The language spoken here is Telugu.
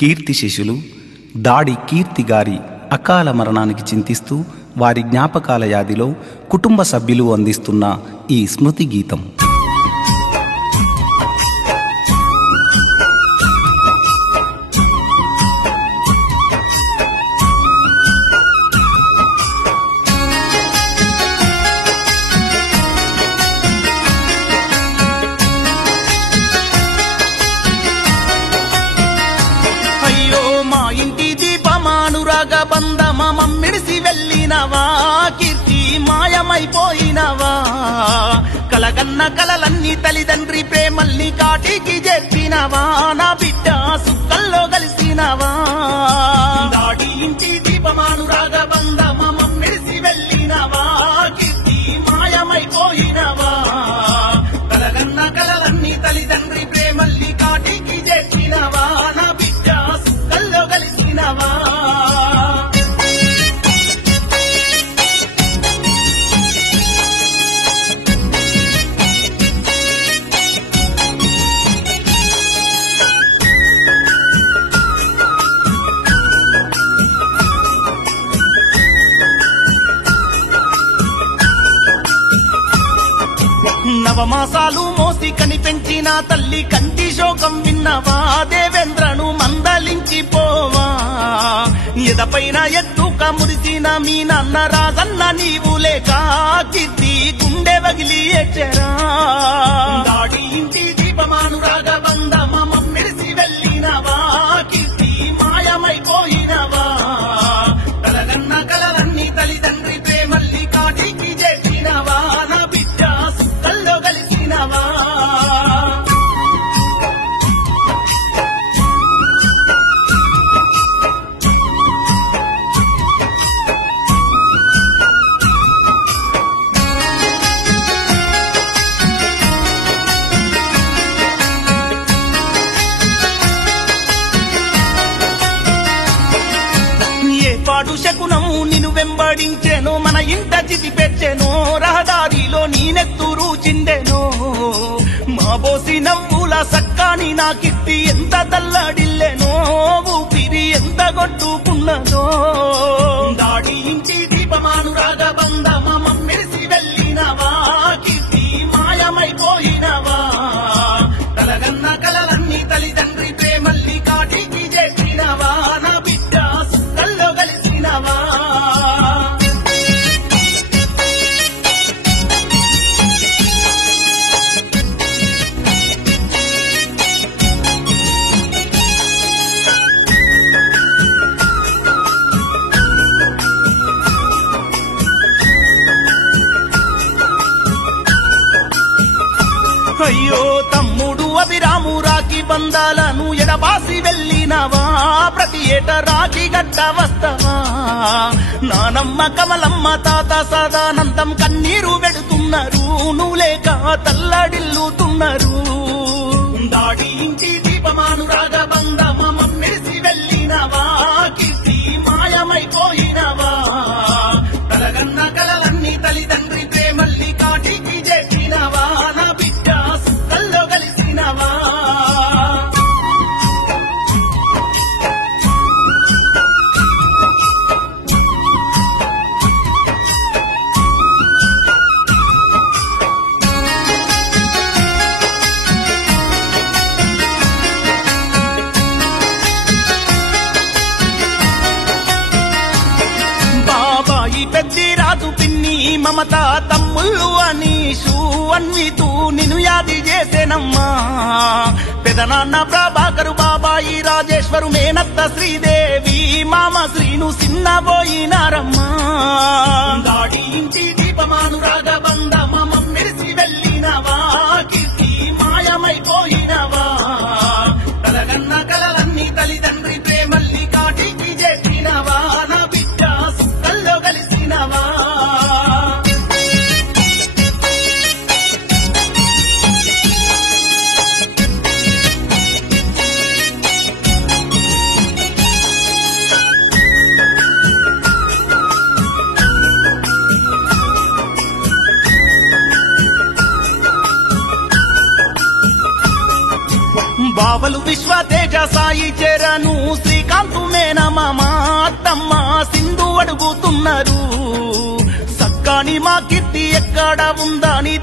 కీర్తి శిష్యులు దాడి కీర్తి గారి అకాల మరణానికి చింతిస్తూ వారి జ్ఞాపకాల యాదిలో కుటుంబ సభ్యులు అందిస్తున్న ఈ స్మృతి గీతం. బంధమ మమ్మిడిసి వెళ్ళినవా, కీర్తి మాయమైపోయినవా, కలగన్న కలలన్నీ తల్లిదండ్రి ప్రేమల్ని కాటికి చేర్చినవా, నా బిడ్డ సుక్కల్లో కలిసినవా. దాడి ఇంటి దీపమానురాగ బంధమ మమ్మిడిసి వెళ్ళినవా, కీర్తి మాయమైపోయినవా, కలగన్న కలలన్నీ తల్లిదండ్రి ప్రేమల్ని కాటికి చేర్చినవా, నా బిడ్డ సుక్కల్లో కలిసినవా. నవమాసాలు మోసి కనిపెంచిన తల్లి కంటి శోకం విన్నవా, దేవేంద్రను మందలించిపోవా, ఎదపైన ఎత్తుక మురిసిన మీ నాన్న రాజన్న నీవు లేక, కీర్తి గుండె వగిలి ఏడ్చెరా. దాడి ఇంటి దీపమానురాగ బంధమ మమ్మిడిసి వెళ్ళినవా, కీర్తి మాయమైపోయినవా, కలగన్న కలలన్నీ తల్లిదండ్రి ప్రేమల్ని కాటికి చేసినవా, నా బిడ్డ సుక్కల్లో కలిసినవా. పాడు శకునము నిన్ను వెంబడించెను, మన ఇంట చితి పెట్టెను, రహదారిలో నీనెత్తురు చిండెను, మా బోసి నవ్వుల సక్కాని నా కీర్తి ఎంత తల్లడిల్లెనో, ఊపిరి ఎంత కొట్టుకున్నదో. దాడి ఇంటి దీపమానురాగ బంధమ మమ్మిడిసి వెళ్ళినవా, కీర్తి మాయమైపోయినవా, కలగన్న కలలన్నీ తల్లిదండ్రి ప్రేమల్ని కాటికి చేసినవా, నా బిడ్డ సుక్కల్లో కలిసినవా. అయ్యో తమ్ముడు అభిరాము రాఖీ బంధాలను ఎడబాసి వెళ్ళినవా, ప్రతి ఏట రాఖీ గట్ట వస్తవా, నానమ్మ కమలమ్మ తాత సదానందం కన్నీరు పెడుతున్నారు, నువ్వు లేక తల్లడిల్లుతున్నారు. దాడి ఇంటి దీపమానురాగ బంధమ మమ్మిడిసి వెళ్ళినవా, కీర్తి మాయమైపోయినవా, కలగన్న కలలన్నీ తల్లిదండ్రి ప్రేమల్ని కాటికి చేసినవా, నా బిడ్డ సుక్కల్లో కలిసినవా. బాబాయి పెద్దిరాజు పిన్ని మమత తమ్ముళ్ళు అనీషు అన్వితూ నిన్ను యాది చేసేనమ్మా, పెదనాన్న ప్రభాకరు బాబాయి రాజేశ్వరు మేనత్త శ్రీదేవి మామ శ్రీను చిన్నబోయినారమ్మా. దాడి ఇంటి దీపమానురాగ బంధమ మమ్మిడిసి వెళ్ళినవా, కీర్తి మాయమైపోయినవా, కలగన్న కలలన్నీ తల్లిదండ్రి ప్రేమల్ని కాటికి చేసినవా, నా బిడ్డ సుక్కల్లో కలిసినవా. బావ బావలు విశ్వ తేజ సాయి చేరను శ్రీకాంతు మేనమామ అత్తమ్మ సింధు అడుగుతున్నారు సక్కాని మా కీర్తి ఎక్కడ ఉందని